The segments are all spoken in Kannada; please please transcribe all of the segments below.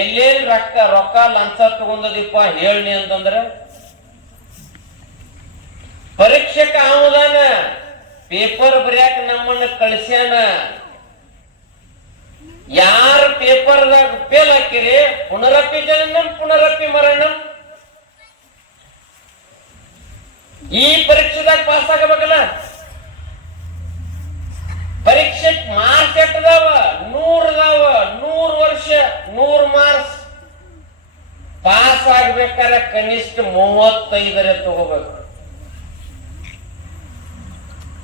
ಎಲ್ಲೇನ್ ರೊಕ್ಕ ರೊಕ್ಕ ಲಂಚ ತಗೊಂಡದಿಪ್ಪ ಹೇಳಿ ಅಂತಂದ್ರ, ಪರೀಕ್ಷಕ ಅವದಾನ ಪೇಪರ್ ಬರ್ಯಾಕ ನಮ್ಮನ್ನ ಕಳಿಸ್ಯಾನ. ಯಾರ ಪೇಪರ್ದಾಗ ಫೇಲ್ ಹಾಕಿರಿ, ಪುನರಪ್ಪಿ ಜನನಂ ಪುನರಪ್ಪಿ ಮರಣಂ. ಈ ಪರೀಕ್ಷೆದಾಗ ಪಾಸ್ ಆಗಬೇಕಲ್ಲ? ಪರೀಕ್ಷೆ ಮಾರ್ಕ್ಸ್ ಎಟ್ಟದಾವ ನೂರದಾವ ನೂರ್ ವರ್ಷ, ನೂರ್ ಮಾರ್ಕ್ಸ್. ಪಾಸ್ ಆಗ್ಬೇಕಾದ್ರೆ ಕನಿಷ್ಠ ಮೂವತ್ತೈದರ ತಗೋಬೇಕು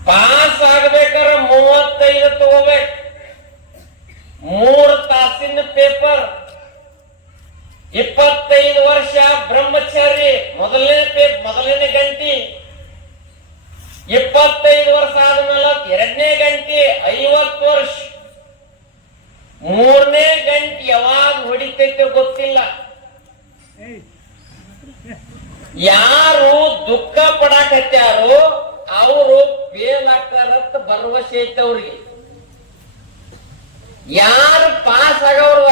ಪಾಸ್ ಆಗ್ಬೇಕಾದ್ರೆ ಮೂವತ್ತೈದು ತಗೋಬೇಕು ಮೂರ್ ತಾಸಿನ ಪೇಪರ್. ಇಪ್ಪತ್ತೈದು ವರ್ಷ ಬ್ರಹ್ಮಚಾರಿ, ಮೊದಲನೇ ಪೇಪ್ ಮೊದಲನೇ ಗಂಟಿ. ಇಪ್ಪತ್ತೈದು ವರ್ಷ ಆದ್ಮೇಲೆ ಎರಡನೇ ಗಂಟೆ ಐವತ್ತು ವರ್ಷ. ಮೂರನೇ ಗಂಟೆ ಯಾವಾಗ ಹೊಡಿತೈತೆ ಗೊತ್ತಿಲ್ಲ. ಯಾರು ದುಃಖ ಪಡಾಕತ್ಯಾರು ಅವರು ಫೇಲ್ ಆಗ್ತಾರತ್ತ ಭರವಸೆ ಐತೆ ಅವ್ರಿಗೆ. ಯಾರು ಪಾಸ್ ಆಗವ್ರು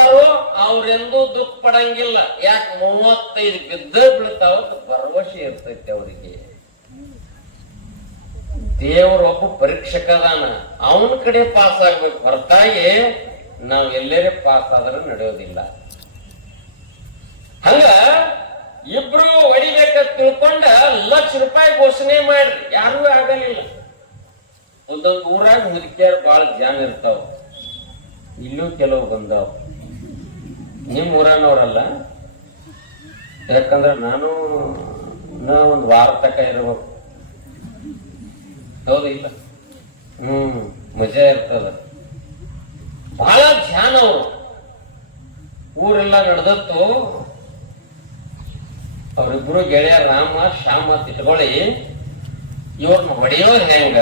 ಅವ್ರೆಂದೂ ದುಃಖ ಪಡಂಗಿಲ್ಲ. ಯಾಕೆ ಮೂವತ್ತೈದು ಬಿದ್ದ ಬೀಳ್ತಾವ ಭರವಸೆ ಇರ್ತೈತೆ ಅವರಿಗೆ. ದೇವರ ಒಬ್ಬ ಪರೀಕ್ಷಕ ಅದಾನ ಅವನ ಕಡೆ ಪಾಸ್ ಆಗ್ಬೇಕು. ಹೊರತಾಗಿ ನಾವು ಎಲ್ಲರೇ ಪಾಸ್ ಆದ್ರೆ ನಡೆಯೋದಿಲ್ಲ. ಹಂಗ ಇಬ್ರು ಹೊಡಿಬೇಕಂತ ತಿಳ್ಕೊಂಡ ಲಕ್ಷ ರೂಪಾಯಿ ಘೋಷಣೆ ಮಾಡ್ರಿ. ಯಾರು ಆಗಲಿಲ್ಲ. ಒಂದೊಂದು ಊರಾಗ ಮುದುಕಿಯರ್ ಬಾಳ ಜಾನ ಇರ್ತಾವ. ಇಲ್ಲೂ ಕೆಲವು ಬಂದಾವ. ನಿಮ್ ಊರಾನವ್ರಲ್ಲ? ಯಾಕಂದ್ರೆ ನಾನು, ನಾ ಒಂದು ವಾರ ತಕ ಇರ್ಬೇಕು. ಹೌದು, ಇಲ್ಲ. ಹ್ಮ್, ಮಜಾ ಇರ್ತದ. ಬಹಳ ಧ್ಯಾನ ಅವರು. ಊರೆಲ್ಲ ನಡೆದತ್ತು, ಅವರಿಬ್ರು ಗೆಳೆಯ ರಾಮ, ಶ್ಯಾಮ ತಿಟ್ಕೊಳ್ಳಿ ಇವ್ರನ್ನ ಹೊಡೆಯೋದು ಹೆಂಗ?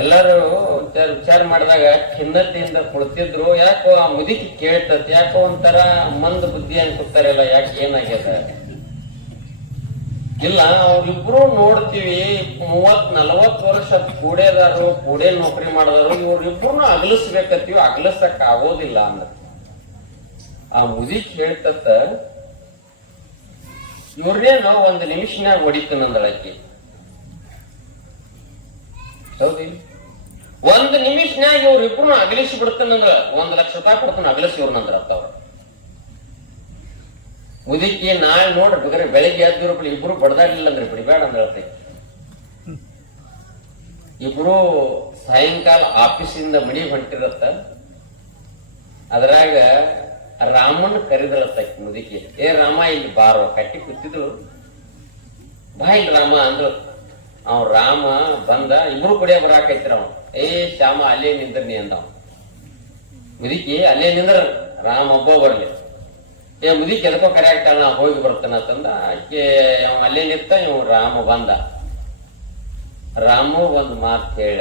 ಎಲ್ಲರೂ ವಿಚಾರ ವಿಚಾರ ಮಾಡಿದಾಗ ಖಿನ್ನತೆಯಿಂದ ಕುಳಿತಿದ್ರು. ಯಾಕೋ ಆ ಮುದುಕಿ ಕೇಳ್ತತ್, ಯಾಕೋ ಒಂಥರ ಮಂದ ಬುದ್ಧಿ ಅನ್ಕೊತಾರಲ್ಲ ಯಾಕೆ ಏನಾಗ್ಯದ? ಇಲ್ಲ ಅವ್ರಿಬ್ರು ನೋಡ್ತೀವಿ. ಮೂವತ್ ನಲವತ್ ವರ್ಷ ಕೂಡೇದಾರು ಕೂಡೇ ನೌಕರಿ ಮಾಡಿದಾರು ಇವ್ರಿಬ್ರು ಅಗಲಿಸ್ಬೇಕತ್ತೀವಿ. ಅಗಲಿಸಕ್ ಆಗೋದಿಲ್ಲ ಅಂದ ಆ ಮುದಿಕ್ ಹೇಳ್ತತ್ತ ಇವ್ರೇನು ಒಂದ್ ನಿಮಿಷನಾಗ ಹೊಡಿತನಂದಳಕಿ ಹೌದಿ. ಒಂದ್ ನಿಮಿಷನಾಗ ಇವ್ರಿಬ್ರು ಅಗಲಿಸಿ ಬಿಡ್ತಾನಂದ್ರ ಒಂದ್ ಲಕ್ಷ ರೂಪಾಯಿ ಕೊಡ್ತಾನ, ಅಗಲಿಸಿ ಇವ್ರನ್ನಂದ್ರ ಅವ್ರ. ಮುದುಕಿ ನಾಳೆ ನೋಡ್ರಿ ಬೇಕಾದ್ರೆ ಬೆಳಿಗ್ಗೆ ಎದ್ದಿರೋ ಇಬ್ರು ಬಡದಾಡ್ಲಿಲ್ಲ ಅಂದ್ರೆ ಬಿಡಬೇಡ ಅಂತ ಹೇಳ್ತೈತಿ ಇಬ್ರು ಸಾಯಂಕಾಲ ಆಫೀಸಿಂದ ಮಡಿ ಹೊಂಟಿರತ್ತ. ಅದ್ರಾಗ ರಾಮನ್ ಕರೆದಿರತ್ತ ಮುದುಕಿ. ಏ ರಾಮ, ಇಲ್ಲಿ ಬಾರೋ, ಕಟ್ಟಿ ಕೂತಿದ್ರು ಬಾ ರಾಮ ಅಂದ್ರು. ಅವ್ ರಾಮ ಬಂದ, ಇಬ್ರು ಕುಡಿಯ ಬರಾಕೈತ್ರ ಅವ್ ಏ ಶ್ಯಾಮ, ಅಲ್ಲೇ ನಿಂದ್ರಿ ಅಂದ ಅಂದವ ಮುದುಕಿ, ಅಲ್ಲೇ ನಿಂದ್ರ. ರಾಮ ಒಬ್ಬ ಬರ್ಲಿ. ಏ, ಮುದಿ ಎದಕ್ಕೋ ಕರೆ ಆಗ್ತಾಳ, ನಾ ಹೋಗಿ ಬರ್ತಾನ ಅಂತಂದ, ಆಕೆ ಅವ ಅಲ್ಲೇ ನಿಂತ ಇವ್ ರಾಮ ಬಂದ. ರಾಮು ಒಂದ್ ಮಾತು ಹೇಳ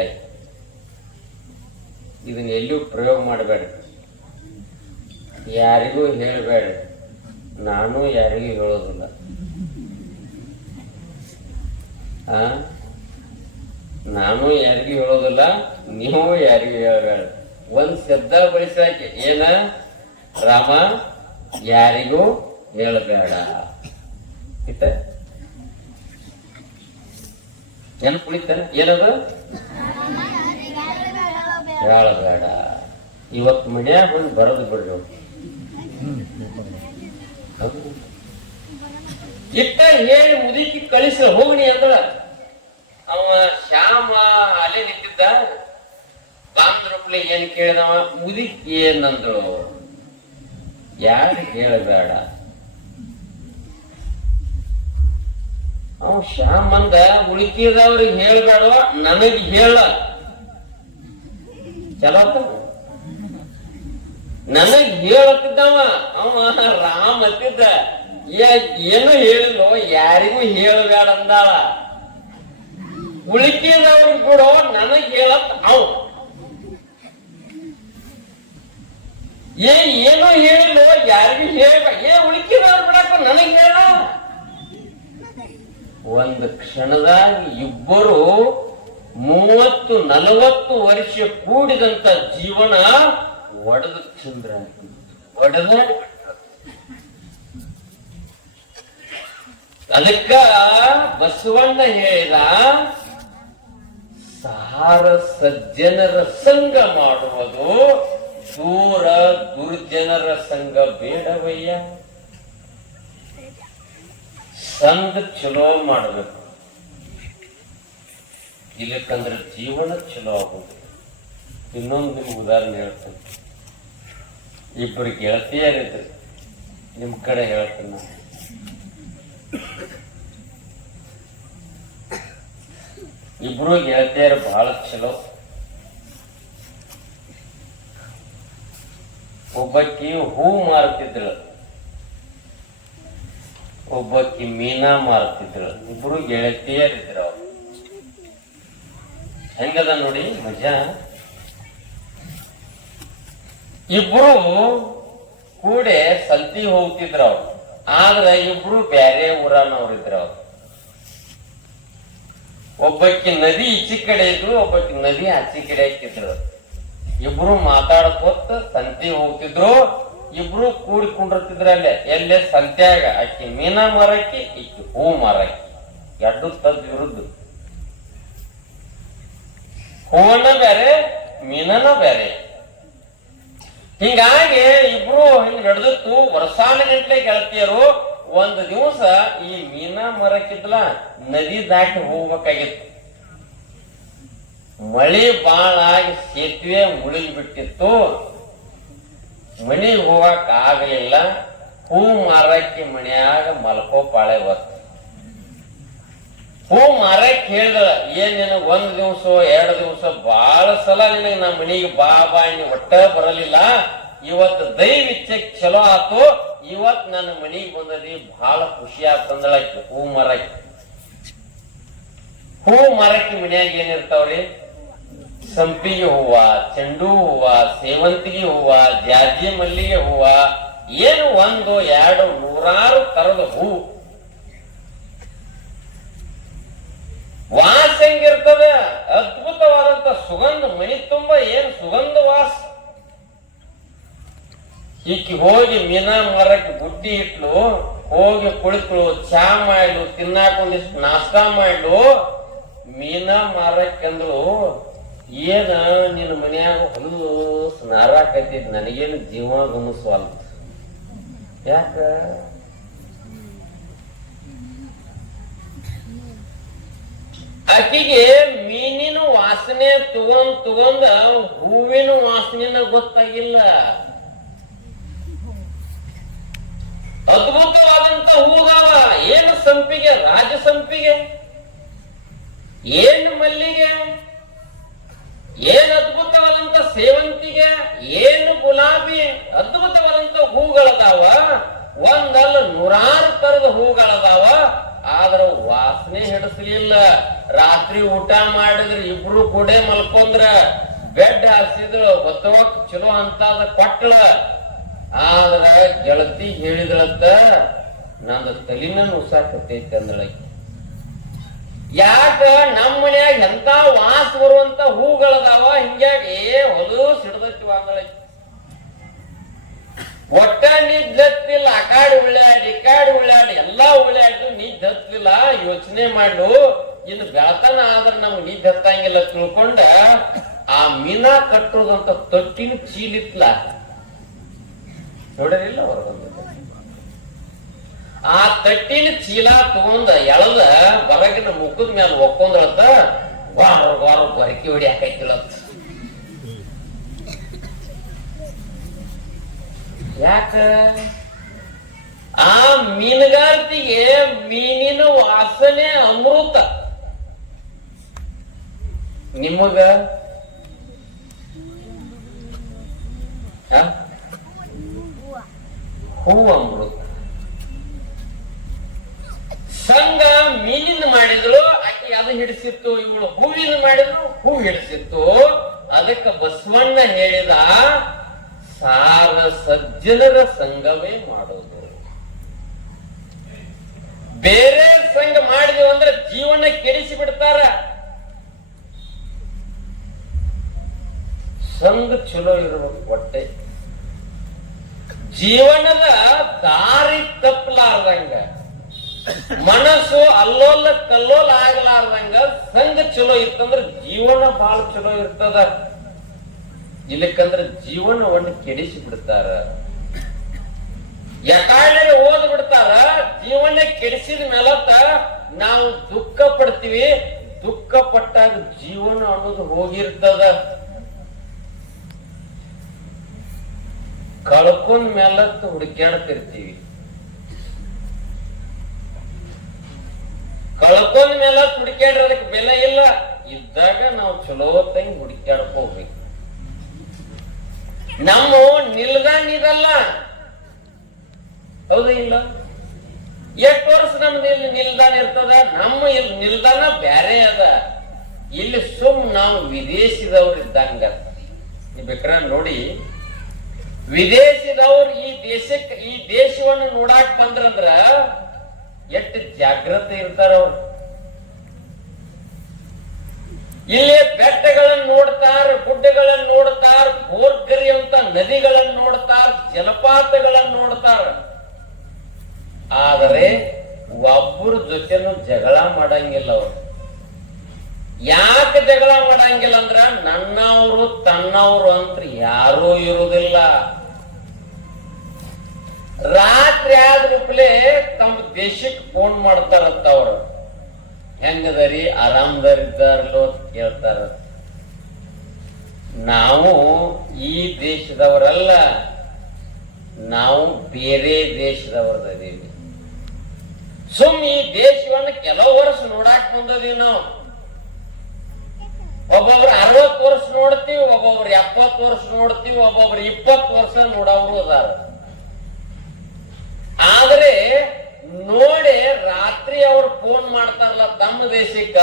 ಇದನ್ನ ಎಲ್ಲೂ ಪ್ರಯೋಗ ಮಾಡಬೇಡ. ಯಾರಿಗೂ ಹೇಳಬೇಡ. ನಾನು ಯಾರಿಗೂ ಹೇಳೋದಿಲ್ಲ. ಆ? ನಾನು ಯಾರಿಗೂ ಹೇಳೋದಿಲ್ಲ, ನೀವು ಯಾರಿಗೂ ಹೇಳಬೇಡ. ಒಂದ್ ಶಬ್ದ ಬಳಸಾಕೆ ಏನ? ರಾಮ? ಯಾರಿಗೂ ಹೇಳಬೇಡ. ಇತ್ತ? ನೆನಪು ಉಳಿತಾನ ಏನದು? ಹೇಳಬೇಡ. ಇವತ್ತು ಮಿಡಿಯಾ ಬಂದು ಬರೋದು ಬಿಡ್ರಿ. ಇತ್ತ ಹೇಳಿ ಮುದುಕಿ ಕಳಿಸ ಹೋಗಣಿ ಅಂದಳ. ಅವ ಶ್ಯಾಮ ಅಲ್ಲಿ ನಿಂತಿದ್ದ. ಬಾಂದ್ರಪ್ಲೆ ಏನ್ ಕೇಳಿದವ? ಮುದುಕಿ ಏನಂದ್ರು ಯಾರಿಗೆ ಕೇಳಬೇಡ ಅವ ಶ್ಯಾಮ್ ಅಂದ ಉಳುಕಿದವ್ರಿಗೆ ಹೇಳ್ಬೇಡ, ನನಗ್ ಹೇಳ. ಚಲೋ? ನನಗ್ ಹೇಳತ್ತಿದ್ದವ, ಅವ ರಾಮ ಅತ್ತಿದ್ದ ಏನು ಹೇಳಿಲ್ಲೋ ಯಾರಿಗೂ ಹೇಳಬೇಡ ಅಂದಾಳ. ಉಳಿಕಿದವ್ರಿಗೆ ಕೂಡ ನನಗ್ ಹೇಳತ್ ಅವ. ಏ ಏನು ಹೇಳಿಲ್ಲೋ ಯಾರಿಗೂ ಹೇಳ ಏ ಉಳಿಕೆ ಬಿಡಪ್ಪ ನನಗೆ ಹೇಳ. ಒಂದು ಕ್ಷಣದಾಗ ಇಬ್ಬರು ಮೂವತ್ತು, ನಲವತ್ತು ವರ್ಷ ಕೂಡಿದಂತ ಜೀವನ ಒಡೆದ ಚಂದ್ರ ಒಡೆದ ಅದಕ್ಕ ಬಸವಣ್ಣ ಹೇಳಿದ, ಸಾರ ಸಜ್ಜನರ ಸಂಘ ಮಾಡುವುದು ದೂರ ಗುರುಜನರ ಸಂಘ ಬೇಡವಯ್ಯ. ಸಂಘ ಚಲೋ ಮಾಡಬೇಕು. ಇಲ್ಲಕ್ಕಂದ್ರೆ ಜೀವನ ಚಲೋ ಆಗೋದು ಇನ್ನೊಂದು ನಿಮ್ಗೆ ಉದಾಹರಣೆ ಹೇಳ್ತೇನೆ. ಇಬ್ಬರು ಗೆಳತಿಯರಿದ್ರು ನಿಮ್ಮ ಕಡೆ ಹೇಳ್ತೇನೆ ನಾನು. ಇಬ್ರು ಗೆಳತಿಯರು ಬಹಳ ಚಲೋ. ಒಬ್ಬಕ್ಕಿ ಹೂ ಮಾರುತ್ತಿದ್ದಳು ಒಬ್ಬಕ್ಕಿ ಮೀನಾ ಮಾರುತ್ತಿದ್ದಳು ಇಬ್ರು ಗೆಳತಿಯರಿದ್ರು. ಅವ್ರು ಹೆಂಗದ ನೋಡಿ ಮಜಾ? ಇಬ್ರು ಕೂಡೆ ಸಂತಿ ಹೋಗ್ತಿದ್ರು. ಅವ್ರು ಆದ್ರ ಇಬ್ರು ಬ್ಯಾರೆ ಊರನವ್ರಿದ್ರ. ಅವ್ರು ಒಬ್ಬಕ್ಕಿ ನದಿ ಈಚೆ ಕಡೆ ಇದ್ರು ಒಬ್ಬಕ್ಕಿ ನದಿ ಆಚೆ ಕಡೆ ಹಾಕಿದ್ರು. ಇಬ್ರು ಮಾತಾಡ್ಕೊತ ಸಂತಿ ಹೋಗ್ತಿದ್ರು. ಇಬ್ರು ಕೂಡಿಕೊಂಡಿರ್ತಿದ್ರ ಅಲ್ಲೇ. ಎಲ್ಲೇ ಸಂತ್ಯಾಗ. ಅಕ್ಕಿ ಮೀನ ಮಾರಕ್ಕಿ, ಇಕ್ಕಿ ಹೂ ಮಾರಕ್ಕಿ. ಎರಡು ತದ್ ವಿರುದ್ಧ. ಹೂವನ್ನ ಬೇರೆ ಮೀನನ ಬೇರೆ ಹಿಂಗಾಗಿ ಇಬ್ರು ಹಿಂಗ್ ನಡೆದಿತ್ತು. ವರ್ಷಾನ ಗಂಟ್ಲೆ ಗೆಳತಿಯರು, ಒಂದ್ ದಿವಸ ಈ ಮೀನ ಮರಕ್ಕಿದ್ಲ, ನದಿ ದಾಟಿ ಹೋಗ್ಬೇಕಾಗಿತ್ತು. ಮಳಿ ಬಾಳ ಆಗಿ ಸೇತುವೆ ಮುಳುಗಿ ಬಿಟ್ಟಿತ್ತು ಮನೆಗೆ ಹೋಗಕ್ ಆಗಲಿಲ್ಲ. ಹೂ ಮಾರಕ್ಕೆ ಮನ್ಯಾಗ ಮಲ್ಕೋ ಪಾಳೆ ಹೊತ್ತು. ಹೂ ಮಾರಕ್ಕೆ ಹೇಳಿದ, ಏನ್ ನಿನಗೆ ಒಂದ್ ದಿವ್ಸ ಎರಡ್ ದಿವ್ಸ ಬಾಳ ಸಲ ನಿನಗೆ ನಮ್ಮ ಮನಿಗೆ ಬಾ ಬಾ ನೀ ಒಟ್ಟ ಬರಲಿಲ್ಲ. ಇವತ್ತು ದೈವಿಚ್ಛೆ ಚಲೋ ಆತು. ಇವತ್ ನನ್ನ ಮನಿಗೆ ಬಂದದಿ ಬಹಳ ಖುಷಿ ಆತಂದಳಕ್ಕೆ ಹೂ ಮರಕ್ಕೆ. ಹೂ ಮರಕ್ಕೆ ಮನ್ಯಾಗ ಏನಿರ್ತಾವ್ರಿ ಸಂಪಿಗೆ ಹೂವ, ಚೆಂಡು ಹೂವ, ಸೇವಂತಿಗೆ ಹೂವ, ಜಾಜಿ ಮಲ್ಲಿಗೆ ಹೂವ, ಏನು ಒಂದು, ಎರಡು, ನೂರಾರು ತರದ ಹೂ. ವಾಸ ಹೆಂಗಿರ್ತದ? ಅದ್ಭುತವಾದಂತ ಸುಗಂಧ ಮನಿ ತುಂಬ, ಏನ್ ಸುಗಂಧ ವಾಸ? ಈಕಿ ಹೋಗಿ ಮೀನಾ ಮರಕ್ಕೆ ಬುಟ್ಟಿ ಇಟ್ಲು, ಹೋಗಿ ಕುಳಿತಳು ಚಾ ಮಾಡ್ಲು ತಿನ್ನಾಕೊಂಡಿಷ್ಟು ನಾಷ್ಟಾ ಮಾಡ್ಲು, ಮೀನಾ ಮಾರಕ್ಕಂದಳು ಏನ ನಿನ್ನ ಮನ್ಯಾಗ ಹೊಲದು ನಾರಾಕೈತಿದ್ ನನಗೇನು ಜೀವ ಗಮನಿಸ್ವಲ್ ಯಾಕ? ಆಕಿಗೆ ಮೀನಿನ ವಾಸನೆ ತಗೊಂಡ್ ತಗೊಂಡ ಹೂವಿನ ವಾಸನೆನ ಗೊತ್ತಾಗಿಲ್ಲ. ಅದ್ಭುತವಾದಂತ ಹೂಗಾವ ಏನು ಸಂಪಿಗೆ? ರಾಜ ಸಂಪಿಗೆ? ಏನು ಮಲ್ಲಿಗೆ? ಏನ್ ಅದ್ಭುತವಾದಂತ ಸೇವಂತಿಗೆ, ಏನು ಗುಲಾಬಿ ಅದ್ಭುತವಾದಂತ ಹೂಗಳದಾವ? ಒಂದಲ್ಲ ನೂರಾರು ತರದ ಹೂಗಳದಾವ. ಆದ್ರ ವಾಸನೆ ಹಿಡಿಸ್ಲಿಲ್ಲ. ರಾತ್ರಿ ಊಟ ಮಾಡಿದ್ರ ಇಬ್ರು ಕೂಡ ಮಲ್ಕೊಂಡ್ರ ಬೆಡ್ ಹಾಸಿದ್ರು ಒತ್ತವಕ್ ಚಲೋ ಅಂತಾದ ಕೊಟ್ಟಳ ಆದ್ರ ಗೆಳತಿ ಹೇಳಿದಳತ್ತ ನಂದು ತಲಿನ ನುಸಾಕತೈತಿ ಅಂದಳಕಿ. ಯಾಕ ನಮ್ಮ ಮನ್ಯಾಗ ಎಂತ ವಾಸ ಬರುವಂತ ಹೂಗಳದಾವ ಹಿಂಗಾಗಿ ಹೊಲು ಹೊಲಸು ಹಿಡ್ದೈತಿ ಅಂದಳಕಿ ಒಟ್ಟ ನೀ ಜತ್ತಿಲ್ಲ ಆ ಕಾಡು ಉಳ್ಳಾಡಿ ಕಾಡು ಉಳ್ಳಾಡಿ ಎಲ್ಲಾ ಉಳ್ಳಾಡಿ ನೀ ಜತ್ತಿಲ್ಲ ಯೋಚನೆ ಮಾಡು. ಇನ್ನು ಬೆಳತನ ಆದ್ರೆ ನಮ್ಗೆ ನೀ ಹತ್ತಂಗಿಲ್ಲ ತಿಳ್ಕೊಂಡ, ಆ ಮೀನಾ ಕಟ್ಟೋದಂತ ತೊಟ್ಟಿನ ಚೀಲಿತ್ಲ. ನೋಡಿರಿಲ್ಲ ಹೊರಗೊಂದು ಆ ತಟ್ಟಿನ ಚೀಲ ತಗೊಂಡ ಎಳದ ಹೊರಗಿನ ಮುಖದ ಮೇಲೆ ಒಕ್ಕೊಂದ್ರತ್ತ ವಾರ ಬರಕಿ ಹೊಡಿ ಯಾಕ? ಆ ಮೀನುಗಾರತಿಗೆ ಮೀನಿನ ವಾಸನೆ ಅಮೃತ. ನಿಮಗ? ಹೂ? ಅಮೃತ. ಸಂಘ ಮೀನಿನ ಮಾಡಿದ್ರು, ಆಕೆ ಅದು ಹಿಡಿಸಿತ್ತು, ಇವಳು ಹೂವಿನ ಮಾಡಿದ್ರು, ಹೂ ಹಿಡಿಸಿತ್ತು. ಅದಕ್ಕೆ ಬಸವಣ್ಣ ಹೇಳಿದ, ಸಾರ ಸಜ್ಜನರ ಸಂಘವೇ ಮಾಡೋದು. ಬೇರೆ ಸಂಘ ಮಾಡಿದೆವು ಅಂದ್ರೆ ಜೀವನ ಕೆಡಿಸಿ ಬಿಡ್ತಾರ. ಸಂಘ ಚಲೋ ಇರಬೇಕು ಹೊಟ್ಟೆ. ಜೀವನದ ದಾರಿ ತಪ್ಪಲಾರ್ದಂಗ. ಮನಸ್ಸು ಅಲ್ಲೋಲ್ಲ ಕಲ್ಲೋಲ ಆಗ್ಲಾರ್ದಂಗ ಸಂಘ ಚಲೋ ಇತ್ತಂದ್ರ ಜೀವನ ಬಹಳ ಚಲೋ ಇರ್ತದ. ಇಲ್ಲಕ್ಕಂದ್ರ ಜೀವನವನ್ನು ಕೆಡಿಸಿ ಬಿಡ್ತಾರ. ಯಾಕಾದ್ರೆ ಓದ್ ಬಿಡ್ತಾರ, ಜೀವನ ಕೆಡಿಸಿದ ಮೇಲತ್ತ ನಾವು ದುಃಖ ಪಡ್ತೀವಿ, ದುಃಖ ಪಟ್ಟಾಗ ಜೀವನ ಅನ್ನೋದು ಹೋಗಿರ್ತದ. ಕಳ್ಕೊಂಡ್ ಮೇಲತ್ತ ಹುಡುಕ್ಯಾಡ್ತಿರ್ತೀವಿ. ಕಳ್ಕೊಂಡ್ ಮೇಲ ಹುಡುಕ್ಯಾಡ್ರದಕ್ಕೆ ಬೆಲೆ ಇಲ್ಲ. ಇದ್ದಾಗ ನಾವು ಚಲೋ ತಂಗಿ ಹುಡುಕ್ಯಾಡ್ಕೋಬೇಕು. ನಮ್ಮ ನಿಲ್ದಾಣ ಇದಲ್ಲ. ಹೌದು ಇಲ್ಲ? ಎಷ್ಟು ವರ್ಷ ನಮ್ದು ಇಲ್ಲಿ ನಿಲ್ದಾಣ ಇರ್ತದ? ನಮ್ಮ ಇಲ್ಲಿ ನಿಲ್ದಾಣ ಬ್ಯಾರೆ ಅದ. ಇಲ್ಲಿ ಸುಮ್ ನಾವು ವಿದೇಶದವ್ರು ಇದ್ದಂಗ. ಬೇಕಾರ ನೋಡಿ, ವಿದೇಶದವ್ರು ಈ ದೇಶಕ್ಕೆ ಈ ದೇಶವನ್ನು ನೋಡಾಕ್ ಬಂದ್ರಂದ್ರ ಎಷ್ಟು ಜಾಗ್ರತೆ ಇರ್ತಾರ ಅವ್ರು. ಇಲ್ಲಿ ಬೆಟ್ಟಗಳನ್ನು ನೋಡ್ತಾರ ಗುಡ್ಡಗಳನ್ನು ನೋಡ್ತಾರ ಬೋರ್ಗರಿ ಅಂತ ನದಿಗಳನ್ನು ನೋಡ್ತಾರ ಜಲಪಾತಗಳನ್ನು ನೋಡ್ತಾರ. ಆದರೆ ಒಬ್ಬರ ಜೊತೆನೂ ಜಗಳ ಮಾಡಂಗಿಲ್ಲ ಅವರು. ಯಾಕೆ ಜಗಳ ಮಾಡಂಗಿಲ್ಲ ಅಂದ್ರ ನನ್ನವರು ತನ್ನವರು ಅಂತ ಯಾರೂ ಇರುವುದಿಲ್ಲ ರಾತ್ರಿ ಆದ್ರಿಪ್ಲೆ ತಮ್ಮ ದೇಶಕ್ಕೆ ಫೋನ್ ಮಾಡ್ತಾರಂತ ಅವರು. ಹೆಂಗದರಿ? ಆರಾಮದಾರಿದ್ದಾರಲ್ಲೋ ಅಂತ ಕೇಳ್ತಾರ. ನಾವು ಈ ದೇಶದವರಲ್ಲ, ನಾವು ಬೇರೆ ದೇಶದವರದೀವಿ ಸುಮ್ ಈ ದೇಶವನ್ನು ಕೆಲವು ವರ್ಷ ನೋಡಾಕ್ ಬಂದದೀವಿ ನಾವು. ಒಬ್ಬೊಬ್ರು ಅರವತ್ತು ವರ್ಷ ನೋಡ್ತೀವಿ, ಒಬ್ಬೊಬ್ರು ಎಪ್ಪತ್ತು ವರ್ಷ ನೋಡ್ತೀವಿ, ಒಬ್ಬೊಬ್ರು ಇಪ್ಪತ್ತು ವರ್ಷ ನೋಡೋರು ಅದಾರ ಆದ್ರೆ ನೋಡಿ ರಾತ್ರಿ ಅವ್ರು ಫೋನ್ ತಮ್ಮ ದೇಶಕ್ಕ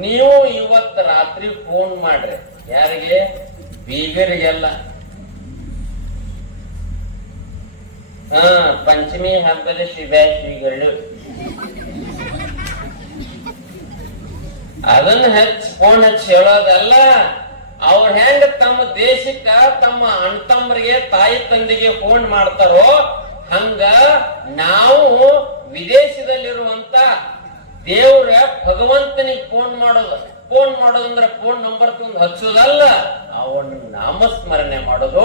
ನೀವು ಇವತ್ ರಾತ್ರಿ ಫೋನ್ ಮಾಡ್ರಿ. ಯಾರಿಗೆ? ಬೀಗರಿಗೆಲ್ಲ. ಹಾ, ಪಂಚಮಿ ಹಬ್ಬದ ಶುಭಾಶಯಗಳು. ಅದನ್ನ ಹೆಚ್ ಫೋನ್ ಹಚ್ಚಿ ಹೇಳೋದಲ್ಲ. ಅವ್ರ ಹೆಂಗ ತಮ್ಮ ದೇಶಕ್ಕ, ತಮ್ಮ ಅಣ್ತಮ್ರಿಗೆ ತಾಯಿ ತಂದೆಗೆ ಫೋನ್ ಮಾಡ್ತಾರೋ, ಹಂಗ ನಾವು ವಿದೇಶದಲ್ಲಿರುವಂತ ದೇವ್ರ ಭಗವಂತನಿಗೆ ಫೋನ್ ಮಾಡೋದು. ಫೋನ್ ಮಾಡೋದಂದ್ರೆ ಫೋನ್ ನಂಬರ್ ತಂದು ಹಚ್ಚೋದಲ್ಲ ಅವನ ನಾಮಸ್ಮರಣೆ ಮಾಡೋದು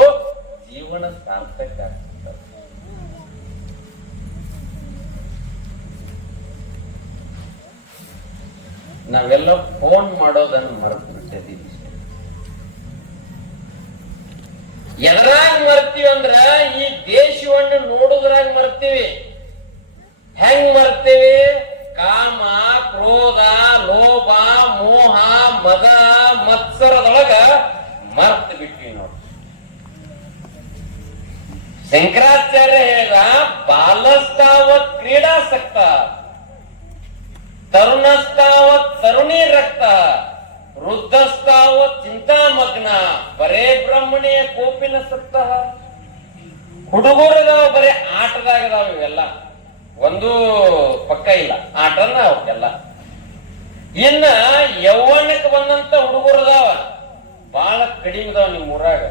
ಜೀವನ ಸಾರ್ಥಕ ನಾವೆಲ್ಲ ಫೋನ್ ಮಾಡೋದನ್ನು ಮರೆತು ಬಿಟ್ಟಿದ್ದೀವಿ ಎದರಾಗ ಮರ್ತೀವಿ ಅಂದ್ರ ಈ ದೇಶವನ್ನು ನೋಡುದ್ರಾಗ ಮರ್ತೀವಿ. ಹೆಂಗ್ ಮರ್ತೀವಿ? ಕಾಮ, ಕ್ರೋಧ, ಲೋಭ, ಮೋಹ, ಮದ, ಮತ್ಸರದೊಳಗ ಮರ್ತು ಬಿಟ್ವಿ ನೋಡಿ. ಶಂಕರಾಚಾರ್ಯ ಹೇಳಿದ, ಬಾಲಸ್ತಾವತ್ ಕ್ರೀಡಾಸಕ್ತ ತರುಣಸ್ತಾವತ್ ತರುಣಿ ರಕ್ತ, ವೃದ್ಧಸ್ತಾವತ್ ಚಿಂತಾಮಗ್ನ, ಬರೇ ಬ್ರಹ್ಮಣಿಯ ಕೋಪಿನ ಸಕ್ತ ಹುಡುಗರಿದಾವ ಬರೇ ಆಟದಾಗದಾವ ಇವೆಲ್ಲ. ಒಂದು ಪಕ್ಕ ಇಲ್ಲ. ಆಟನ ಅವಕ್ಕೆಲ್ಲ ಇನ್ನ ಯೌವನಕ್ಕೆ ಬಂದಂತ ಹುಡುಗರದಾವ ಬಹಳ ಕಡಿಮೆ ಇದಾವ ನಿಮ್ ಊರಾಗ.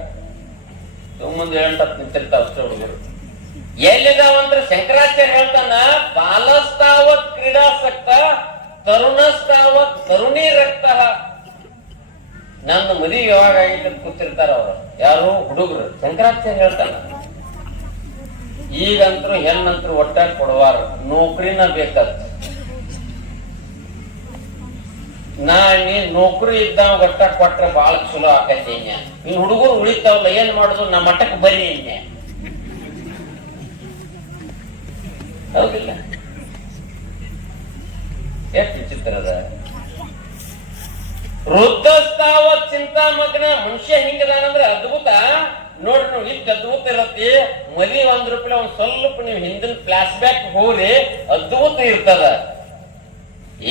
ಮುಂದೆ ಎಂಟು ಹತ್ತು ನಿಂತಿರ್ತಾವ ಅಷ್ಟೇ ಹುಡುಗರು. ಎಲ್ಲಿದಾವಂದ್ರ ಶಂಕರಾಚಾರ್ಯ ಹೇಳ್ತಾನ ಬಾಲಸ್ತಾವ ಕ್ರೀಡಾಸಕ್ತ ತರುಣಸ್ತಾವ ತರುಣಿ ರಕ್ತ. ನನ್ನ ಮದುವೆ ಯಾವಾಗ ಆಗಿತ್ತು ಕೂತಿರ್ತಾರ ಅವರು. ಯಾರು? ಹುಡುಗರು. ಶಂಕರಾಚಾರ್ಯ ಹೇಳ್ತಾನ. ಈಗಂತರೂ ಹೆಣ್ಣಂತರು ಒಟ್ಟಾಗಿ ಕೊಡುವಾರ. ನೌಕರಿನ ಬೇಕಾದ. ನಾ ನೀ ನೌಕರಿ ಇದ್ದಾವ ಒಟ್ಟ ಕೊಟ್ರೆ ಬಹಳ ಚಲೋ ಆಕತಿ ಇನ್ ಹುಡುಗರು ಉಳಿತಾವಲ್ಲ, ಏನ್ ಮಾಡುದು? ನಮ್ಮ ಮಟ್ಟಕ್ಕೆ ಬರೀ ಇನ್ನೆ. ಹೌದಿಲ್ಲ? ಎಷ್ಟು ವಿಚಿತ್ರ ಅದ? ವೃದ್ಧಸ್ತಾವ ಚಿಂತಾಮಗ್ನ ಮನುಷ್ಯ ಹಿಂಗದಾನಂದ್ರೆ ಅದ್ಭುತ. ನೋಡ್ರಿ ನೀವು ಇಷ್ಟ ಅದ್ಭುತ ಇರತ್ತಿ ಮದಿ ಒಂದ್ ರೂಪಾಯಿ ಒಂದ್ ಸ್ವಲ್ಪ ನೀವು ಹಿಂದಿನ ಫ್ಲಾಶ್ ಬ್ಯಾಕ್ ಹೋಗ್ರಿ, ಅದ್ಭುತ ಇರ್ತದ.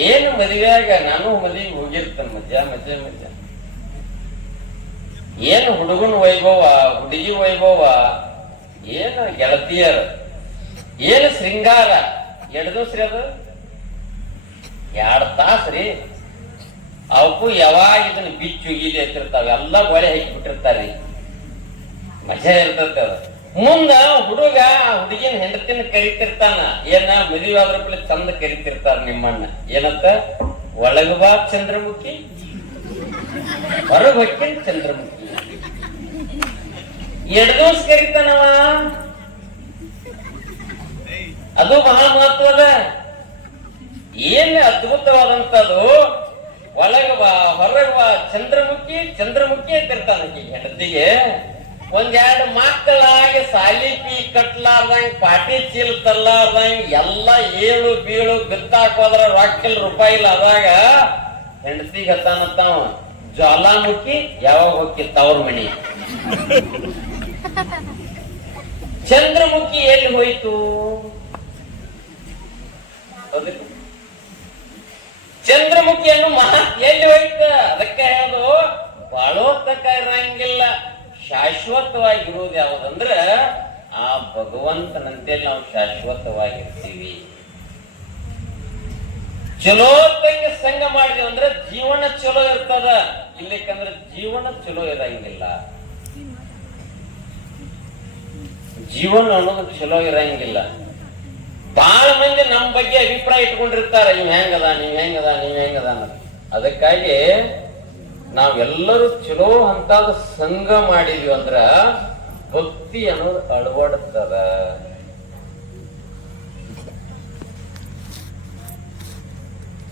ಏನು ಮದುವೆಯಾಗ ನಾನು ಮದುವೆಗೆ ಹೋಗಿರ್ತೇನೆ ಮಧ್ಯ ಮಧ್ಯಾಹ್ನ ಮಧ್ಯಾಹ್ನ ಏನು ಹುಡುಗನ ವೈಭವ, ಹುಡುಗಿ ವೈಭವ, ಏನು ಗೆಳತಿಯರು. ಏನು ಶೃಂಗಾರ ಎರಡು ದಿವಸ ರೀ ಅದು? ಎರಡು ತಾಸು ರೀ. ಅವಕ್ಕೂ ಯಾವಾಗ ಇದನ್ನ ಬಿಚ್ಚು ಗೀಲಿ ಎತ್ತಿರ್ತಾವ, ಎಲ್ಲ ಒಳೆ ಹಾಕಿ ಬಿಟ್ಟಿರ್ತಾರ್ರಿ ಮಜಾ ಇರ್ತದ. ಮುಂದ ಹುಡುಗ ಹುಡುಗಿನ ಹೆಂಡತಿನ ಕರಿತಿರ್ತಾನ. ಏನ ಮದುವೆ ಚಂದ ಕರಿತಿರ್ತಾರ ನಿಮ್ಮಣ್ಣ. ಏನಂತ? ಒಳಗ ಬಾ ಚಂದ್ರಮುಖಿ. ಹೊರಗ್ ಹೊಕ್ಕಿನ ಚಂದ್ರಮುಖಿ. ಎರಡ್ ದಿವಸ ಕರಿತಾನವ. ಅದು ಬಹಳ ಮಹತ್ವದ ಏನ್ ಅದ್ಭುತವಾದಂತದು. ಒಳಗ ಬಾ, ಹೊರಗ ಬಾ, ಚಂದ್ರಮುಖಿ ಚಂದ್ರಮುಖಿ ಅಂತಿರ್ತಾನ ಹೆಂಡತಿಗೆ. ಒಂದೆರಡು ಮಕ್ಕಳಾಗಿ ಸಾಲಿಪಿ ಕಟ್ಲಾರ್ದಂಗ್, ಪಾಟಿ ಚೀಲ್ ತಲ್ಲಾರ್ದಂಗ್ ಎಲ್ಲ ಏಳು ಬೀಳು ಬಿತ್ತಾಕೋದ್ರ ರೊಕ್ಕಿಲ್ ರೂಪಾಯಿ ಇಲ್ಲ ಅದಾಗ ಹೆಂಡತಿ ಹತ್ತಾನತ್ತಾವ ಜ್ವಾಲಾಮುಖಿ ಯಾವಾಗ ಹೋಗಿ ತವ್ರ ಮನಿ? ಚಂದ್ರಮುಖಿ ಎಲ್ಲಿ ಹೋಯ್ತು? ಚಂದ್ರಮುಖಿಯನ್ನು ಮಹಾ ಎಲ್ಲಿ ಹೋಯ್ತ? ಅದಕ್ಕೆ ಹೇಳೋದು ಬಾಳೋತ್ತಕ ತಕ ಇರಂಗಿಲ್ಲ. ಶಾಶ್ವತವಾಗಿರುವುದು ಯಾವುದಂದ್ರ ಆ ಭಗವಂತನಂತೆ ನಾವು ಶಾಶ್ವತವಾಗಿರ್ತೀವಿ. ಚಲೋ ತಂಗಿ ಸಂಘ ಮಾಡಿದೆವು ಅಂದ್ರೆ ಜೀವನ ಚಲೋ ಇರ್ತದ. ಇಲ್ಲಿಕಂದ್ರೆ ಜೀವನ ಚಲೋ ಇರಂಗಿಲ್ಲ. ಜೀವನ ಅನ್ನೋದು ಚಲೋ ಇರಂಗಿಲ್ಲ. ಬಹಳ ಮಂದಿ ನಮ್ಮ ಬಗ್ಗೆ ಅಭಿಪ್ರಾಯ ಇಟ್ಕೊಂಡಿರ್ತಾರ ಇವ್ ಹೆಂಗದ, ನೀವ್ ಹೆಂಗದ ನೀವ್ ಹೆಂಗದ ಅನ್ನೋದು. ಅದಕ್ಕಾಗಿ ನಾವೆಲ್ಲರೂ ಚಲೋ ಅಂತಾದ ಸಂಘ ಮಾಡಿದ್ವಿ ಅಂದ್ರ ಭಕ್ತಿ ಅನ್ನೋದು ಅಳವಡ್ತದ.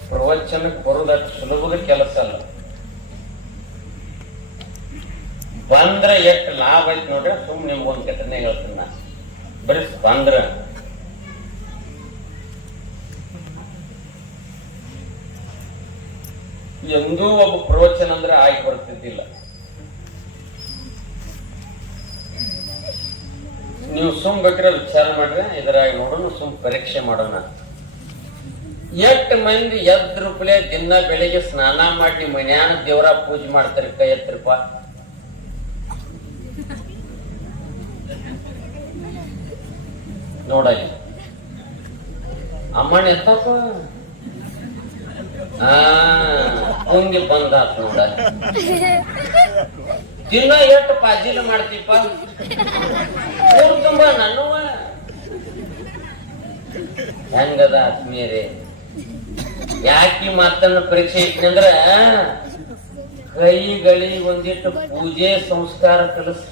ಪ್ರವಚನಕ್ಕೆ ಬರೋದಷ್ಟು ಸುಲಭದ ಕೆಲಸ ಅಲ್ಲ. ಬಂದ್ರ ಎಷ್ಟು ಲಾಭ ಐತಿ ನೋಡ್ರಿ ಸುಮ್ ನಿಮ್ಗೊಂದು ಘಟನೆ ಹೇಳ್ತೀನಿ ನಾ. ಬರೀ ಬಂದ್ರ. ಎಂದೂ ಒಬ್ಬ ಪ್ರವಚನ ಅಂದ್ರೆ ಆಗಿ ಬರ್ತಿದ್ದಿಲ್ಲ ನೀವು ಸುಮ್ ಬೇಕ್ರೆ ವಿಚಾರ ಮಾಡ್ರಿ, ಇದ್ರಾಗ ನೋಡೋಣ, ಸುಮ್ ಪರೀಕ್ಷೆ ಮಾಡೋಣ. ಎಷ್ಟು ಮಂದಿ ಎದ್ ದಿನ ಬೆಳಿಗ್ಗೆ ಸ್ನಾನ ಮಾಡಿ ಮನ್ಯಾನ ದೇವರ ಪೂಜೆ ಮಾಡ್ತಾರೆ, ಕೈ ಎತ್ತರಪ್ಪ. ನೋಡಲಿ ಅಮ್ಮಣ್ಣ ಎತ್ತಪ್ಪ. ಆ ಕುಂಗಿ ಬಂದಾತ್ ನೋಡ. ದಿನ ಎಷ್ಟು ಪಾಜಿಲ್ ಮಾಡ್ತೀಪ ಊರ್ ತುಂಬ ನನ್ನವ ಹೆಂಗದ ಆತ್ಮೀಯರೇ? ಯಾಕೆ ಮಾತನ್ನ ಪರೀಕ್ಷೆ ಇಟ್ಟಂದ್ರ ಕೈಗಳಿ ಒಂದಿಟ್ಟು ಪೂಜೆ, ಸಂಸ್ಕಾರ ಕಲಿಸ್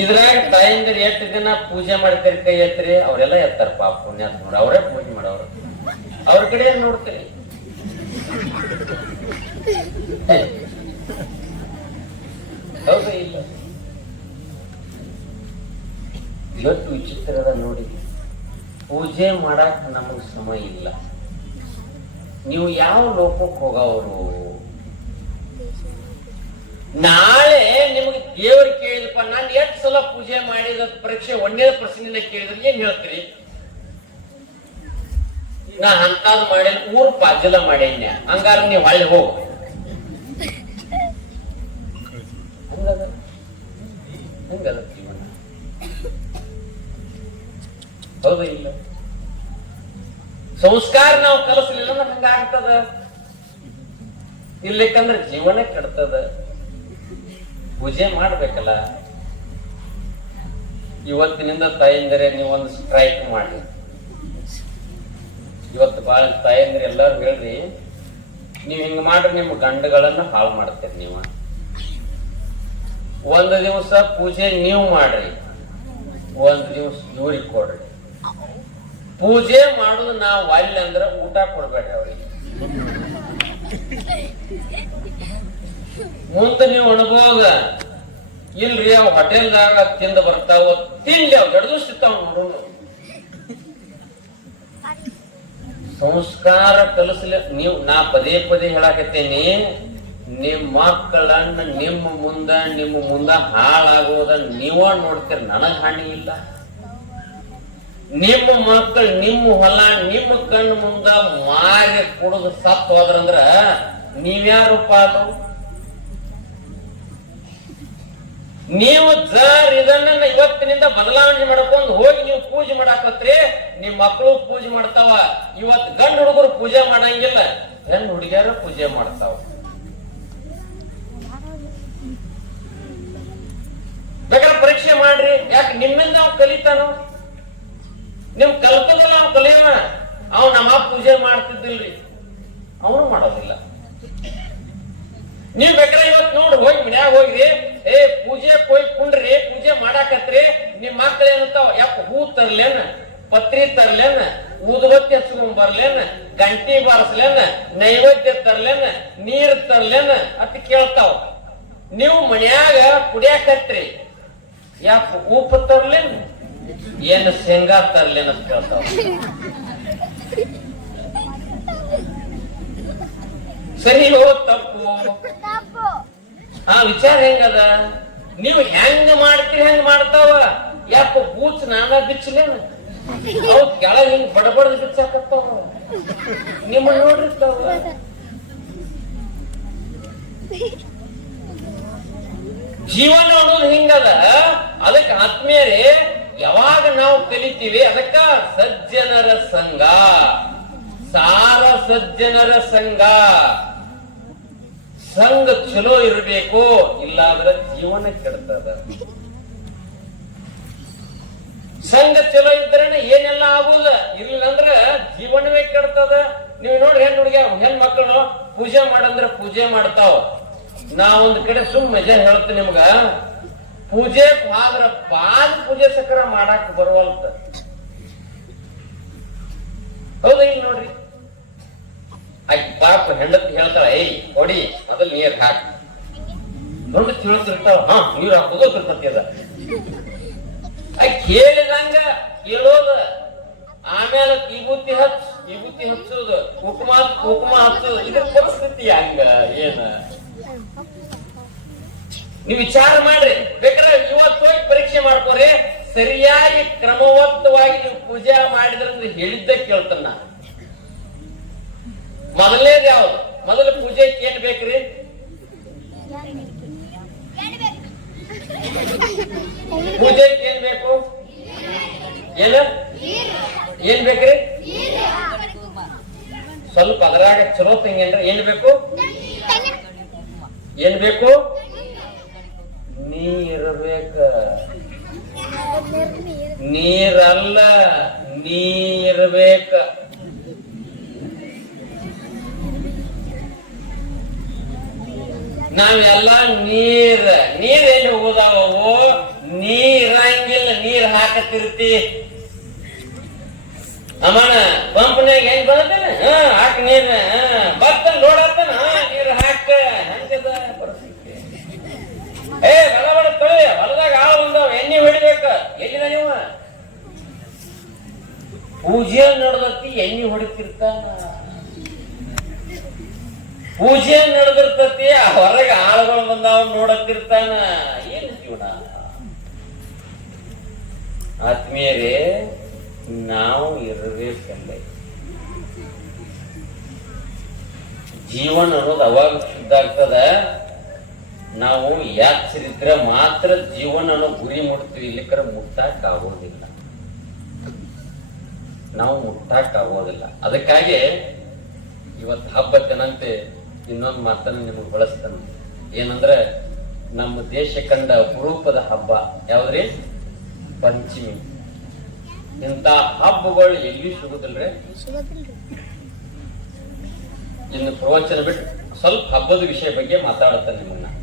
ಇದ್ರಾಗ ತಾಯಿಂದ್ರ ಎಷ್ಟು ದಿನ ಪೂಜೆ ಮಾಡ್ತೀರಿ, ಕೈ ಎತ್ತರಿ, ಅವರೆಲ್ಲ ಎತ್ತಾರ ಪಾಪ ಪುಣ್ಯ ನೋಡಿ, ಅವರೇ ಪೂಜೆ ಮಾಡೋರು. ಅವ್ರ ಕಡೆ ನೋಡ್ತೀರಿ? ಹೇ. ಇಲ್ಲ? ಇವತ್ತು ವಿಚಿತ್ರದ ನೋಡಿ, ಪೂಜೆ ಮಾಡಕ್ ನಮಗ್ ಸಮಯ ಇಲ್ಲ. ನೀವು ಯಾವ ಲೋಕಕ್ಕೆ ಹೋಗವರು? ನಾಳೆ ನಿಮಗೆ ದೇವರು ಕೇಳಿದಪ್ಪ ನಾನು ಎಷ್ಟು ಸಲ ಪೂಜೆ ಮಾಡಿದ ಪರೀಕ್ಷೆ ಒಂದೇ ಪ್ರಶ್ನೆ ಕೇಳಿದ್ರೆ ಏನ್ ಹೇಳ್ತೀರಿ? ನಾ ಅಂತಾದ್ ಮಾಡಿ ಊರ್ ಪಾಜಲ ಮಾಡೇನ್ಯ ಹಂಗಾರ ನೀವು ಹೊಳ್ಳಿ ಹೋಗು. ಹಂಗಲ್ಲ ಜೀವನ. ಹೌದಾ ಇಲ್ಲ? ಸಂಸ್ಕಾರ ನಾವು ಕಲಸಲಿಲ್ಲ ಹಂಗಾಗ್ತದ? ಇರ್ಲಿಕ್ಕಂದ್ರೆ ಜೀವನ ಕೆಡ್ತದ? ಪೂಜೆ ಮಾಡ್ಬೇಕಲ್ಲ? ಇವತ್ತಿನಿಂದ ತಾಯಂದಿರು, ನೀವು ಒಂದು ಸ್ಟ್ರೈಕ್ ಮಾಡಿ. ಇವತ್ತು ಬಾಳ ತಾಯಂದ್ರೆ ಎಲ್ಲಾರು ಹೇಳ್ರಿ, ನೀವ್ ಹಿಂಗ ಮಾಡ್ರಿ ನಿಮ್ಮ ಗಂಡುಗಳನ್ನ ಹಾಳು ಮಾಡ್ತೀರಿ ನೀವು. ಒಂದು ದಿವಸ ಪೂಜೆ ನೀವು ಮಾಡ್ರಿ, ಒಂದ್ ದಿವಸ ಇವ್ರಿಗೆ ಕೊಡ್ರಿ. ಪೂಜೆ ಮಾಡುದು ನಾವು ಅಲ್ಲಿ ಅಂದ್ರೆ ಊಟ ಕೊಡ್ಬೇಡ್ರಿ ಅವ್ರಿಗೆ. ಮುಂದೆ ನೀವು ಅನುಭೋಗ. ಇಲ್ರಿ, ಅವ್ ಹೋಟೆಲ್ದಾಗ ತಿಂದ ಬರ್ತಾವ, ತಿಂಡಿ ಅವ್ ಗಡ್ದು ಸಿಗ್ತಾವ ನೋಡೋಣ ಸಂಸ್ಕಾರ ಕಲಿಸ್ಲಿ, ನೀವು ನಾ ಪದೇ ಪದೇ ಹೇಳಾಕತ್ತೇನಿ, ನಿಮ್ ಮಕ್ಕಳನ್ನ ನಿಮ್ಮ ಮುಂದ ನಿಮ್ಮ ಮುಂದ ಹಾಳಾಗೋದ ನೀವ ನೋಡ್ತೀರ, ನನಗ್ ಹಾನಿ ಇಲ್ಲ. ನಿಮ್ಮ ಮಕ್ಕಳು, ನಿಮ್ಮ ಹೊಲ, ನಿಮ್ಮ ಕಣ್ಣು ಮುಂದ ಮಾರಿ ಕುಡಿದು ಸತ್ ಹೋದ್ರಂದ್ರ ನೀವ್ಯಾರು ಪಾಲು ನೀವು ಜರ್ ಇದನ್ನ ಇವತ್ತಿನಿಂದ ಬದಲಾವಣೆ ಮಾಡ್ಕೊಂಡು ಹೋಗಿ ನೀವು ಪೂಜೆ ಮಾಡಾಕತ್ರಿ, ನಿಮ್ ಮಕ್ಕಳು ಪೂಜೆ ಮಾಡ್ತಾವ. ಇವತ್ ಗಂಡ ಹುಡುಗರು ಪೂಜೆ ಮಾಡಂಗಿಲ್ಲ. ಹೆಣ್ಣು ಹುಡುಗಿಯರು ಪೂಜೆ ಮಾಡ್ತಾವ. ಬೇಕಾದ್ರೆ ಪರೀಕ್ಷೆ ಮಾಡ್ರಿ. ಯಾಕೆ ನಿಮ್ಮಿಂದ ಅವ್ ಕಲಿತಾನು? ನಿಮ್ ಕಲ್ಪದ ನಾವು ಕಲಿಯೋಣ. ಅವ್ ನಮ್ಮ ಪೂಜೆ ಮಾಡ್ತಿದ್ದಿಲ್ರಿ. ಅವನು ಮಾಡೋದಿಲ್ಲ. ನೀವ್ ಬೇಕಾದ್ರೆ ಇವತ್ ನೋಡ್ರಿ ಹೋಗಿ ಮನ್ಯಾಗ ಹೋಗ್ರಿ. ಏ, ಪೂಜೆ ಹೋಗಿ ಕುಂಡ್ರಿ, ಪೂಜೆ ಮಾಡಾಕತ್ರಿ. ನಿಮ್ ಮಕ್ಳು ಏನಂತಾವ ಯಾಕ ಹೂ ತರ್ಲೇನ, ಪತ್ರಿ ತರ್ಲೇನ, ಊದುಬತ್ತಿ ಹಚ್ಕೊಂಡ್ ಬರ್ಲೇನ, ಗಂಟಿ ಬಾರಿಸ್ಲೇನ, ನೈವೇದ್ಯ ತರ್ಲೇನ, ನೀರ್ ತರ್ಲೇನ ಅಂತ ಕೇಳ್ತಾವ. ನೀವು ಮನ್ಯಾಗ ಕುಡಿಯಾಕತ್ರಿ. ಯಾಕ ಉಪ್ಪು ತರ್ಲೇನ, ಏನು ಶೇಂಗಾ ತರ್ಲೇನ ಅಂತ ಕೇಳ್ತಾವ. ಸರಿ ಹೋ ತಪ್ಪು ತಪ್ಪು. ಆ ವಿಚಾರ ಹೆಂಗದ? ನೀವು ಹೆಂಗ ಮಾಡ್ತೀರಿ, ಹೆಂಗ ಮಾಡ್ತಾವ? ಯಾಕ ಬೂಚ್ ನಾನ ಬಿಚ್ಚಲೇನ? ಅವ್ ಕೆಳ ಹಿಂಗ್ ಬಡಬಡದ್ ಬಿಚ್ಚಾಕತ್ತಾವ. ನಿಮ್ಮ ನೋಡಿರ್ತಾವ ಜೀವನ ಅನ್ನೋದು ಹಿಂಗದ? ಅದಕ್ಕೆ ಆತ್ಮೀಯರೇ, ಯಾವಾಗ ನಾವು ಕಲಿತೀವಿ, ಅದಕ್ಕ ಸಜ್ಜನರ ಸಂಘ. ಸಾರ ಸಜ್ಜನರ ಸಂಘ. ಸಂಘ ಚಲೋ ಇರಬೇಕು, ಇಲ್ಲಾಂದ್ರೆ ಜೀವನ ಕೆಡ್ತದ. ಸಂಘ ಚಲೋ ಇದ್ರೇನೆ ಏನೆಲ್ಲ ಆಗುದ ಇಲ್ಲ ಅಂದ್ರ ಜೀವನವೇ ಕೆಡ್ತದ. ನೀವು ನೋಡಿ ಹೆಣ್ ಹುಡುಗ ಹೆಣ್ ಮಕ್ಕಳು ಪೂಜೆ ಮಾಡಂದ್ರ ಪೂಜೆ ಮಾಡ್ತಾವ. ನಾ ಒಂದ್ ಕಡೆ ಸುಮ್ ಮಜಾ ಹೇಳ್ತೀನಿ ನಿಮ್ಗ. ಪೂಜೆ ಆದ್ರ ಪಾದ ಪೂಜೆ ಸಕರ ಮಾಡಾಕ ಬರುವಲ್ತ. ಹೌದಾ ಇಲ್ಲಿ ನೋಡ್ರಿ? ಆಕಿ ಪಾಪ ಹೆಂಡತಿ ಹೇಳ್ತಾಳ, ಏಯ್ ಕೊಡಿ ಮೊದಲ್ ನೀರ್ ಹಾಕಿ. ದೊಡ್ಡ ತಿಳಿಸಿರ್ತಾವ ಹಾ, ನೀರ್ ಹಾಕೋದು ತಿರ್ತತಿ ಅದ ಕೇಳಿದಂಗ ಕೇಳೋದ, ಆಮೇಲೆ ವಿಭೂತಿ ಹಚ್ಚ ವಿಭೂತಿ ಹಚ್ಚೋದು ಕುಕುಮ ಕುಕುಮ ಹಚ್ಚೋದು, ಇದ್ರ ಪರಿಸ್ಥಿತಿ ಹಂಗ, ಏನ? ನೀವು ವಿಚಾರ ಮಾಡ್ರಿ, ಬೇಕಾದ್ರೆ ಇವತ್ತು ಹೋಗಿ ಪರೀಕ್ಷೆ ಮಾಡ್ಕೋರಿ, ಸರಿಯಾಗಿ ಕ್ರಮಬದ್ಧವಾಗಿ ನೀವು ಪೂಜೆ ಮಾಡಿದ್ರಂದ್ರೆ ಹೇಳಿದ್ದ ಕೇಳ್ತಾನ. ಮೊದಲನೇದು ಯಾವ್ದು? ಮೊದಲ ಪೂಜೆ ಏನ್ ಬೇಕ್ರಿ? ಪೂಜೆ ಏನ್ ಬೇಕು? ಏನ? ಏನ್ ಬೇಕ್ರಿ? ಸ್ವಲ್ಪ ಅದರಾಗ ಚಲೋ ತಂಗೇನ್ರ ಏನ್ ಬೇಕು? ಏನ್ ಬೇಕು? ನೀರ್ ಬೇಕ. ನೀರಲ್ಲ, ನೀರ್ ನಾವೆಲ್ಲ ನೀರ್ ನೀರ್ ಎಲ್ಲಿ ಹೋದಾವು ನೀರ್ ಇರಂಗಿಲ್ಲ ನೀರ್ ಹಾಕತಿರ್ತಿ ಅಮ್ಮನ ಪಂಪ್ನಾಗ ಹೆಂಗ್ ಬರತ್ತೇನ? ಹಾ, ಹಾಕ್ ನೀರ್ ಬರ್ತ ನೋಡತ್ತನ? ನೀರ್ ಹಾಕ. ಹೆಂಗದ ಏ ಬಲ ಬಡ ತೊಳಿ ಹೊಲದಾಗ ಆಳು ಬಂದಾವ, ಎಣ್ಣೆ ಹೊಡಿಬೇಕ. ಎಲ್ಲಿದ ನೀವು? ಪೂಜೆ ನಡೆದತ್ತಿ ಎಣ್ಣೆ ಹೊಡಿತಿರ್ತಾನ. ಪೂಜೆ ನಡೆದಿರ್ತತಿ ಹೊರಗೆ ಆಳುಗಳು ಬಂದಾವ ನೋಡತ್ತಿರ್ತಾನ ಏನು ಜೀವನ? ಆತ್ಮೀಯರೇ, ನಾವು ಇರಬೇಕಲ್ಲ. ಜೀವನ ಅನ್ನೋದು ಅವಾಗ ಶುದ್ಧ ಆಗ್ತದ? ನಾವು ಯಾತ್ರಿದ್ರೆ ಮಾತ್ರ ಜೀವನ ಅನ್ನೋ ಗುರಿ ಮುಟ್ತೀವಿ, ಇಲ್ಲಿಕರ ಮುಟ್ಟಾಕ್ ಆಗೋದಿಲ್ಲ. ನಾವು ಮುಟ್ಟಾಕ್ ಆಗೋದಿಲ್ಲ. ಅದಕ್ಕಾಗಿ ಇವತ್ತು ಹಬ್ಬ ಜನಂತೆ ಇನ್ನೊಂದು ಮಾತನ್ನು ನಿಮಗೆ ಬಳಸ್ತಾನೆ. ಏನಂದ್ರೆ, ನಮ್ಮ ದೇಶ ಕಂಡ ಅಪರೂಪದ ಹಬ್ಬ ಯಾವ್ದ್ರಿ? ಪಂಚಮಿ. ಇಂಥ ಹಬ್ಬಗಳು ಎಲ್ಲಿ ಸಿಗುದಿಲ್ರಿ? ಇನ್ನು ಪ್ರವಚನ ಬಿಟ್ಟು ಸ್ವಲ್ಪ ಹಬ್ಬದ ವಿಷಯ ಬಗ್ಗೆ ಮಾತಾಡುತ್ತಾನೆ ನಿಮ್ಮನ್ನ.